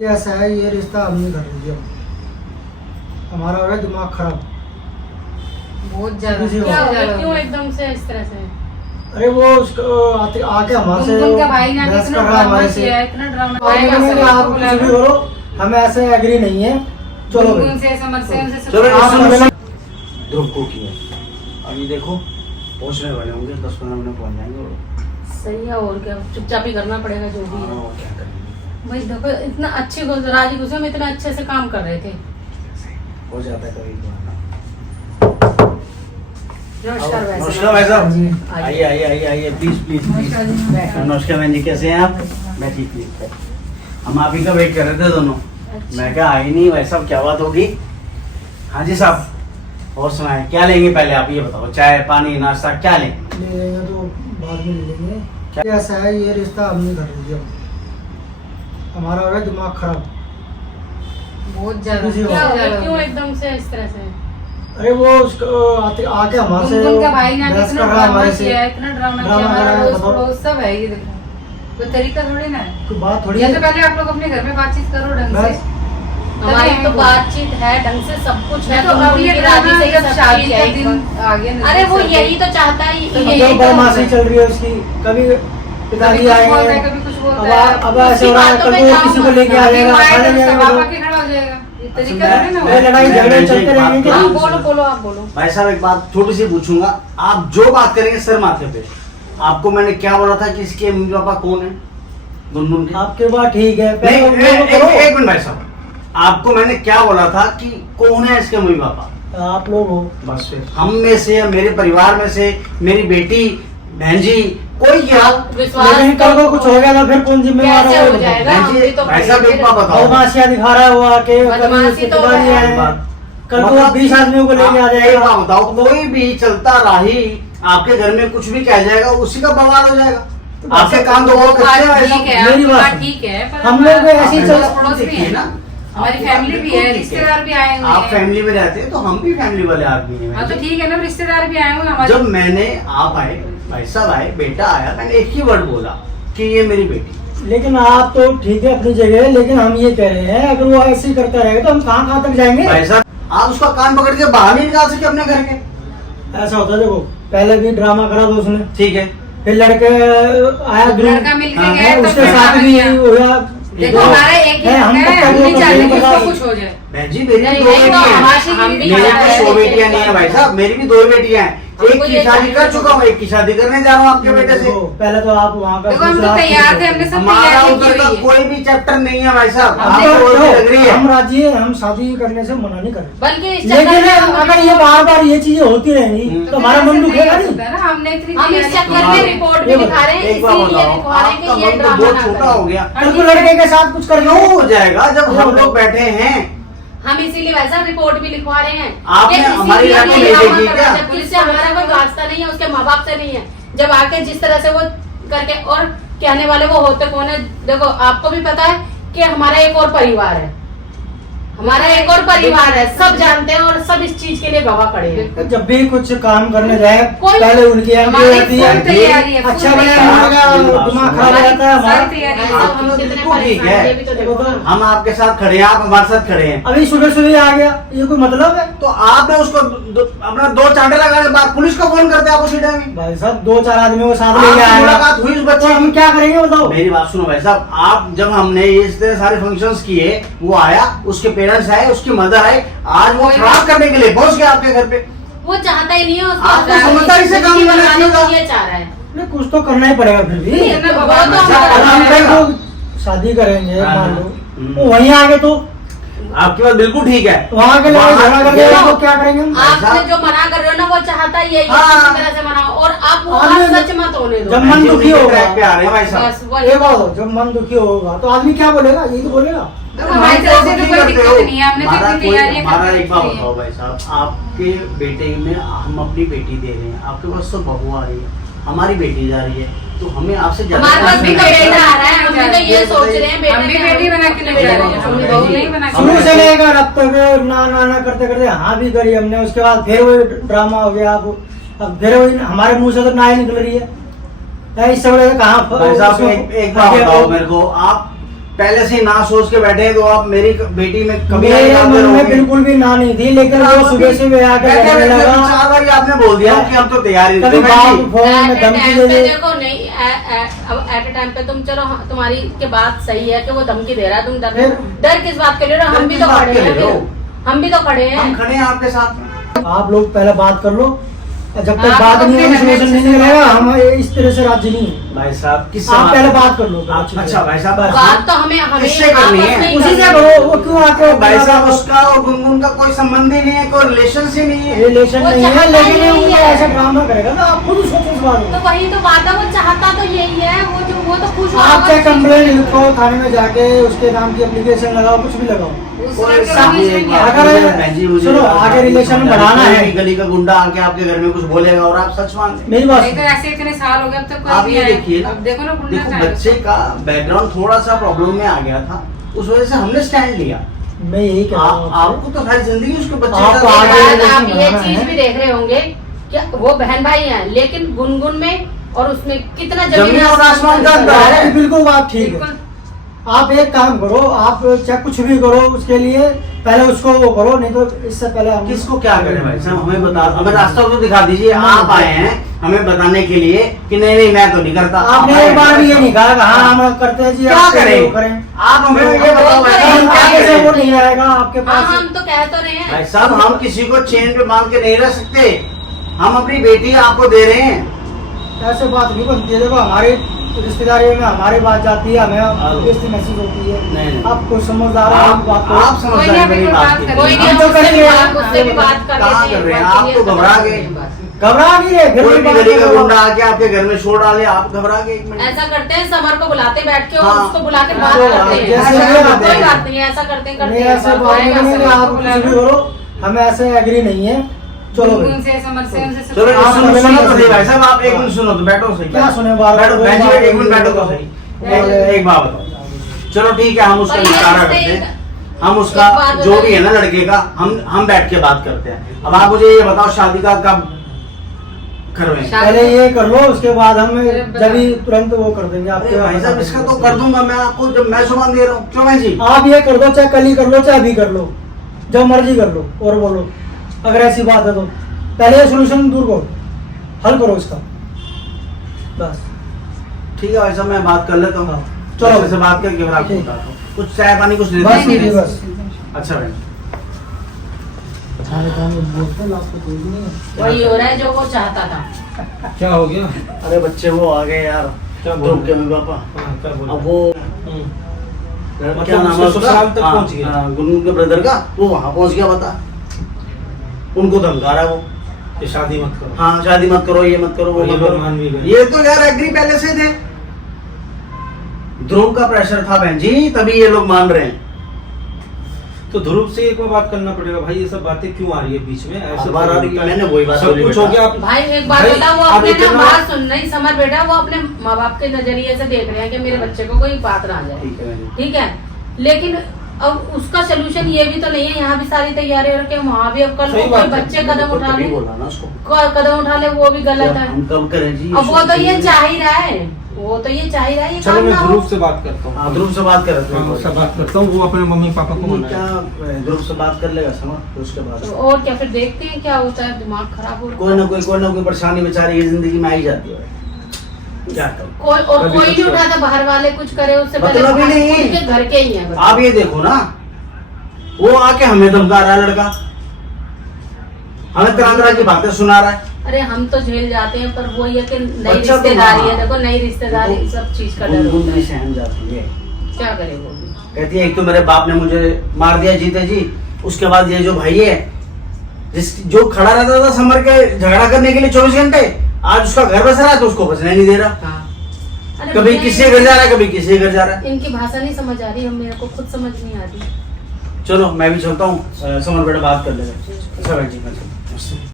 ऐसा है, ये रिश्ता हम नहीं कर रही है। हमारा हो गया दिमाग खराब बहुत ज्यादा। क्या हो गया? क्यों एकदम से इस तरह से? अरे वो आके हमारे से गुनगुन का भाई ने बहस इतना कर रहा है हमारे ड्रामा से। किया, इतना ड्रामा आप कुछ भी करो, हमें ऐसे एग्री नहीं है। चलो गुनगुन से समस्या उनसे चलो, सब- सुनो, ध्रुव को किया अभी देखो पहुंचने वाले होंगे 10-15 मिनट पहुंच जाएंगे और सही है, और क्या, चुपचाप ही करना पड़ेगा जो भी है। हाँ, क्या करेंगे, भाई देखो, इतना अच्छे राजी खुशी में इतना अच्छे से काम कर रहे थे। हो जाता है कभी कभार। नमस्कार भाई नमस्कार भाई साहब, जी। आइए आइए आइए आइए, प्लीज प्लीज प्लीज। नमस्कार जी, बैठो। नमस्कार बहन जी, कैसे हैं आप? मैं ठीक हूँ। हम आप ही का वेट कर रहे थे दोनों। मैं क्या आई नहीं, भाई साहब क्या बात होगी? हाँ जी साहब, और सुनाए क्या लेंगे? पहले आप ये बताओ, चाय पानी नाश्ता क्या लें? ले लेंगे तो बाद में ले लेंगे। क्या ऐसा है, ये रिश्ता हम नहीं कर रही है। हमारा हो गया दिमाग खराब। बहुत ज्यादा। किसी क्या हो गया? ज्यादा। क्यों एकदम से इस तरह से? अरे वो आके हमारे से गुनगुन का भाई ने बहस इतना कर रहा है ड्रामा हमारे से। किया, इतना ड्रामा किया, ड्रामा हमारा कर रहा है, दोस्त बताओ। पड़ोस सब है, ये देखो कोई तरीका थोड़ी ना है। कोई बात थोड़ी या है। तो पहले आप लोग अपने घर में बातचीत करो ढंग से। बस। हमारी तभी तो हम- बातचीत है, ढंग से सब कुछ है, तो अब ये उनकी राजी से ही जब सब शादी चीज़ का है दिन एकदम। आ गया ना, अरे वो सब- यही तो चाहता है, तो यही मतलब तो बदमाशी चल रही है उसकी। कभी कभी पिताजी कुछ आएंगे, बोलता है, कभी कुछ अब बोलता है। अब ऐसे हो रहा है, बातों कल में वो काम किसी को लेके आ अभी जाएगा, वो आएगा खाने तो में सब वो- आके खड़ा हो जाएगा। ये तरीका मैं- थोड़ी ना ये होगा। लड़ाई झगड़े चलते रहेंगे क्या? हाँ बोलो बोलो, आप बोलो। भाई साहब एक बात छोटी सी पूछूंगा, आप जो बात करेंगे सर माथे पे। आपको मैंने क्या बोला था कि इसके मम्मी पापा कौन है? गुनगुन के? आपके बात ठीक है, नहीं, पहले उन लोगों को करो। एक मिनट भाई साहब, आपको मैंने क्या बोला था कि कौन है इसके मम्मी पापा? आप लोग हो। बस फिर हम में से, मेरे परिवार में से, मेरी बेटी बहन जी, कोई क्या? विश्वास लेकिन कल को कुछ हो गया तो फिर कौन जिम्मेवार कैसे होगा? हो जाएगा? बहन हम जी, भी तो भाई साहब एक बात बताओ। बदमाशियां दिखा रहा है वो आके, कभी बदमाशी उसके तो पिताजी है। आए हैं, कल को मतलब 20 आदमियों को लेके आ एक जाएगा। बात बताओ, कोई भी चलता राही आपके घर में कुछ भी कह जाएगा, उसी का बवाल हो जाएगा। आपके काम तो बहुत कच्चे हैं भाई ठीक है, साहब। मेरी आपकी बात बात ठीक है, पर हम लोग हमारा- ऐसे ही हमारे चल- पड़ोस भी देखिए है ना, हमारी आपकी फैमिली बात भी बिल्कुल है, ठीक रिश्तेदार भी आए हुए आप हैं। फैमिली में रहते हैं तो हम भी फैमिली वाले आदमी हैं। हाँ तो ठीक है ना, रिश्तेदार भी आए हुए हैं हमारे। जब मैंने, आप आए, भाई साहब आए, बेटा आया, मैंने एक ही वर्ड बोला कि ये मेरी बेटी। लेकिन आप तो ठीक है अपनी जगह, लेकिन हम ये कह रहे हैं अगर वो ऐसे ही करता रहेगा तो हम कहाँ तक जाएंगे? भाई साहब आप उसका कान पकड़ के बाहर नहीं निकाल सके अपने घर के? ऐसा होता है, देखो पहले भी ड्रामा करा था उसने, ठीक है, फिर लड़के आया लड़का मिलके हाँ, गया तो उसके फिर साथ ड्रामा भी किया। हुआ। देखो हमारा एक ही है, हम लड़का है, तो हम नहीं कभी चाहते कभी कि उसको कभी- कुछ हो जाए। बहन जी मेरी भी नहीं, दो नहीं, तो बेटियां हमारी हैं। हम भी मेरी चाहते कोई हैं सौ कि- बेटियां नहीं है भाई साहब, मेरी भी दो बेटियां हैं। एक हमको की ये शादी कर चाहिए। चुका हूँ, एक की शादी करने जा रहा हूँ आपके बेटे से। देखो, पहले तो आप वहाँ का देखो हम तो दूसरा तैयार कुछ थे, हमने सब हमारा तैयारी उधर की का हुई है। कोई भी चैप्टर नहीं है भाई साहब, हम आपको देखो, वही लग रही है। हम राजी है, हम शादी करने से मना नहीं कर रहे, बल्कि इस चक्कर लेकिन में हम अगर ये बार बार ये चीजें होती रहेंगी तो हमारा मन दुखेगा नहीं। होता है ना, हमने इतनी हम इस तैयारी चक्कर की। में रिपोर्ट भी लिखा रहे हैं, एक बार इसीलिए बताओ, लिखवा रहे हैं आपका कि ये मन तो ड्रामा बहुत ना छोटा हो करें। गया। कल को लड़के के साथ कुछ कर क्यों हो जाएगा जब हम लोग बैठे हैं? हम इसीलिए वैसा रिपोर्ट भी लिखवा रहे हैं। आपने कि हमारी इसीलिए लड़की ये नहीं ड्रामा देखी कर रहे हैं, क्या? जबकि इससे हमारा कोई वास्ता नहीं है, उसके माँ बाप से नहीं है। जब आके जिस तरह से वो करके, और कहने वाले वो होते कौन है? देखो आपको भी पता है कि हमारा एक और परिवार है, हमारा एक और परिवार है, सब जानते हैं और सब इस चीज के लिए गवाह खड़े हैं। जब भी कुछ काम करने जाए कोई- पहले उनकी एंट्री हमारी होती फुल है, तैयारी है, फुल अच्छा बने तैयारी है। दिमाग खराब हो जाता है सारी हमारा। तैयारी है। आप तो कितने बिल्कुल ठीक परेशान हैं, है। ये भी तो देखो ना। हम आपके साथ खड़े हैं, आप हमारे साथ खड़े हैं, अभी सुबह सुबह आ गया, ये कोई मतलब है? तो आपने उसको अपना दो चांटे लगाने के बाद पुलिस को फोन करते आप उसी टाइम? भाई साहब 2-4 आदमियों को साथ लेके आपकी आएगा मुलाकात हुई उस तो बच्चे हम की? क्या करेंगे बताओ? मेरी बात सुनो भाई साहब, आप जब हमने इस तरह सारे फंक्शंस किए, वो आया, उसके पेरेंट्स आए, उसकी मदर आए, आज वो खराब करने के लिए पहुंच गया आपके घर पे। वो चाहता ही नहीं है, उसको आपको अपनी समझदारी से काम जिंदगी करना बनाने को चाहिए। ये चाह रहा है। नहीं, कुछ तो करना ही पड़ेगा फिर भी। नहीं, ना, बाबा, वो तो अच्छा, हमारा- अब हम करना कहीं पड़ेगा। को शादी करेंगे हाँ, मान लो, हम्म। वो वहीं आगे तो आपकी बात बिल्कुल ठीक है। वहाँ के लोग वहाँ झगड़ा कर ये- देगा तो क्या करेंगे हम? आपने जो मना कर रहे हो ना, वो चाहता ही है हाँ। इसी तरह से मनाओ, और आप वो आदमी- बात सच मत होने दो। जब मन दुखी होगा, ट्रैक पे आ रहे हैं भाई साहब। बस वही ये बात हो, जब मन दुखी होगा तो आदमी क्या बोलेगा? यही तो बोलेगा। देखो, हमारी तरफ से तो कोई दिक्कत नहीं है, हमने तो हमारा इतनी कोई- तैयारियां हमारा करके एक बात रखी बताओ है। भाई साहब, आपके बेटे में हम अपनी बेटी दे रहे हैं, आपके पास तो बहू आ रही है, हमारी बेटी जा रही है, तो हमें आपसे ज्यादा हमारे पास भी तो नहीं बेटा है। आ रहा है, हम भी तो ये सोच रहे हैं हम भी बेटी बना के ले जा रहे हैं, हम बहू नहीं बना के शुरू से लेकर अब तक ना करते करते हाँ भी करी हमने, उसके बाद फिर वही ड्रामा हो गया। अब फिर वही हमारे मुंह से तो ना ही निकल रही है। इससे बड़े कहाँ भाई साहब एक बात बताओ मेरे को, आप पहले से ही ना सोच के बैठे हैं तो आप मेरी बेटी में कभी मेरे मन में बिल्कुल भी ना नहीं थी, लेकिन वो सुबह से आकर कहने लगा। 4 बार आपने बोल दिया कि हम तो तैयारी कभी बाप फोन में एट ए धमकी टाइम दे पे दे। देखो नहीं, अब एट ए टाइम पे तुम चलो तुम्हारी के बात सही है कि वो धमकी दे रहा है, तुम डर किस बात के ले रहे हो? हम भी तो खड़े हैं फिर, हम भी तो खड़े हम हैं। खड़े हैं आपके साथ में। आप लोग पहले बात कर लो, जब तक आप बात तो नहीं होगी, अपने सोल्यूशन नहीं निकलेगा, हम इस तरह से राज्य नहीं है। भाई साहब किस आप पहले बात कर लो। अच्छा भाई साहब बात तो हमें किससे करनी है? आपस में ही उसी से करनी है। करो, वो क्यों आके भाई साहब उसका और गुनगुन का कोई संबंध ही नहीं है, कोई रिलेशन ही नहीं है। रिलेशन वो नहीं है, चाहता लेकिन यही वो है। ऐसा ड्रामा करेगा ना, आप खुद सोचो इस बारे तो में। वही तो बात है, वो चाहता तो यही है, वो तो खुश हुआ आप होगा क्या इस चीज़ कंप्लेन से। लिखो थाने में जाके, उसके नाम की एप्लीकेशन लगाओ, कुछ भी लगाओ। कोई उसका सामने कोई एक नहीं बात है। अगर- मुझे बहन जी, मुझे सुनो, आगे रिलेशन बढ़ाना है। कोई गली का गुंडा आके आपके घर में कुछ बोलेगा और आप सच मान लेंगे। मेरी बात नहीं तो सुनो। ऐसे इतने साल हो गए, अब तक कोई आप नहीं ये आया। देखिए ना, अब देखो ना गुंडा देखो का है। बच्चे का बैकग्राउंड थोड़ा सा प्रॉब्लम में आ गया था, उस वजह से हमने स्टैंड लिया। मैं यही कह रहा हूँ आपसे। आपको तो सारी जिंदगी उसके बच्चे आपको का आगे एक बात रिलेशन आप ये बनाना चीज है। भी देख रहे होंगे कि वो बहन भाई हैं, लेकिन गुनगुन में और उसमें कितना जमीन और आसमान का अंतर है। आपकी बिल्कुल बात ठीक है। बिल्कुल। आप एक काम करो, आप चाहे कुछ भी करो, उसके लिए पहले उसको वो करो, नहीं तो इससे पहले हम किसको क्या करें भाई साहब, हमें बता, हमें रास्ता तो दिखा दीजिए। आप आए हैं हमें बताने के लिए कि नहीं नहीं मैं तो नहीं करता। आपने एक बार भी ये नहीं कहा कि हाँ हम करते हैं जी, क्या आप करें? वो करें। आप हमें ये बताओ भाई हम साहब, आगे से वो कैसे? नहीं आएगा आपके हाँ पास। हम तो कह तो रहे हैं। भाई साहब हम किसी को चेन पे बांध के नहीं रह सकते, हम अपनी बेटी आपको दे रहे हैं। ऐसे बात नहीं बनती है। देखो हमारी रिश्तेदारी में हमारी बात जाती है, हमें इससे मैसेज होती है। नहीं। आप कुछ समझदार हैं, आप बात आप करो। समझ कोई रहे नहीं, हैं मेरी अभी बात बात की। करें। कोई हम नहीं, तो उससे भी करेंगे। बात- उससे भी बात कर कहाँ लेते हैं, कर रहे हैं? बात आप के तो लिए घबरा बात गए। करते हैं। घबरा नहीं रहे, फिर कोई भी भी बात गली का करो। गुंडा आके आपके घर में छोड़ डाले, आप घबरा गए 1 मिनट। ऐसा करते हैं, समर को बुलाते बैठ के और हाँ। उसको बुला के बात हाँ, करते हैं। जैसे ऐसा ये कोई करते हैं। बात नहीं है, ऐसा करते नहीं हैं ऐसे बात बात नहीं करेंगे, करेंगे, आप कुछ भी करो, हमें ऐसे एग्री नहीं है। चलो भाई। गुनगुन से समझ से उनसे चलो आप सुनो हमें सुनो नहीं तो सही भाई साहब, आप एक हाँ। मिनट सुनो तो बैठो सही। क्या सुने बार बैठो बार बहन जी, बार एक मिनट बार बैठो तो बार सही। एक बात बताओ, चलो ठीक है हम उसका पर ये निपटारा रिश्ते- करते हैं। हम उसका एक बात जो भी बताइए। है ना लड़के का, हम बैठ के बात करते हैं। अब आप मुझे ये बताओ शादी का कब करवें? पहले ये कर लो, उसके बाद हम जब ही तुरंत वो कर देंगे आपके। अरे भाई साहब इसका तो कर दूंगा मैं आपको, जब मैं सुमान दे रहा हूँ। क्यों भाई जी? आप ये कर दो, चाहे कल ही कर लो, चाहे अभी कर लो, जब मर्जी कर लो और बोलो। अगर ऐसी बात है तो पहले ये सोल्यूशन दूर करो, हल करो इसका बस। ठीक है भाई साहब मैं बात कर लेता हूँ। चलो। चलो से बात करके फिर आपको ठीक। बताता हूँ। कुछ चाय पानी कुछ दे बस दीजिए। नहीं, बस। अच्छा भाई वही हो रहा है जो वो चाहता था। क्या हो गया? अरे बच्चे वो आ गए यार, क्या बोल ग्रुप के रहे? में पापा। हाँ, क्या बोल अब रहे? वो मतलब क्या नाम है उसके उसका? ससुराल तक हाँ, पहुंच गया। हाँ, गुनगुन के ब्रदर का वो वहाँ पहुँच गया। बता उनको धमका रहा है वो। कि शादी मत करो। हाँ शादी मत करो, ये मत करो, वो और ये मत लोग करो। मान भी गए। ये तो यार एग्री पहले से थे। ध्रुव का प्रेशर था बहन जी, तभी ये लोग मान रहे हैं। तो ध्रुव से एक बार बात करना पड़ेगा भाई, ये सब बातें क्यों आ रही है बीच में? ऐसे बार आ रही है, मैंने वही बात सब बोली कुछ बेटा। हो गया। भाई एक बात भाई, बता, वो आप अपने ना इतना- बात सुन नहीं समझ बेटा, वो अपने माँ बाप के नजरिए से देख रहे हैं कि मेरे बच्चे को कोई बात ना आ जाए। ठीक है बहन जी। ठीक है, लेकिन अब उसका सोल्यूशन ये भी तो नहीं है। यहाँ भी सारी तैयारी हो रही है, वहाँ भी अब कल सही को बात कोई है। बच्चे कदम उठा तभी ले, बोला ना उसको। कदम उठा ले, वो भी गलत है। हम कब करें जी? अब वो तो ये चाह ही रहा है, वो तो ये चाह ही रहा है ये चलो काम मैं ना हो। ध्रुव से बात करता हूँ। हाँ ध्रुव से बात कर रहे हाँ, थे। उससे बात करता हूँ, वो अपने मम्मी पापा को नहीं, मनाए। क्या ध्रुव से बात कर लेगा समझ, फिर उसके बाद तो और क्या, फिर देखते हैं क्या होता है। दिमाग खराब हो रहा कोई ना कोई परेशानी बेचारी ये जिंदगी में आई जाती है। क्या करें? कोई और कभी कोई कुछ नहीं कर- उठाता, बाहर वाले कुछ करे उससे पहले मतलब ही नहीं। उनके घर के ही है। आप ये देखो ना, वो आके हमें धमका रहा है लड़का, हमें तरह तरह की बातें सुना रहा है। अरे हम तो झेल जाते हैं, पर वो ये कि नई बच्चा तो रिश्तेदारी है। हाँ। देखो नई रिश्तेदारी वो- सब चीज का डर गुनगुन होता भी है। सहम जाती है। क्या करे वो भी। कहती है एक तो मेरे बाप ने मुझे मार दिया जीते जी, उसके बाद ये जो भाई है जो खड़ा रहता था समर के झगड़ा करने के लिए 24 घंटे, आज उसका घर बस रहा है तो उसको बसने नहीं दे रहा। हाँ। अरे कभी भैया, किसी के घर जा रहा है, कभी किसी के घर जा रहा है। इनकी भाषा नहीं समझ आ रही है, मेरे को खुद समझ नहीं आ रही। चलो मैं भी चलता हूँ, समर बेटा बात कर लेगा। अच्छा भाई जी मैं चलता हूँ।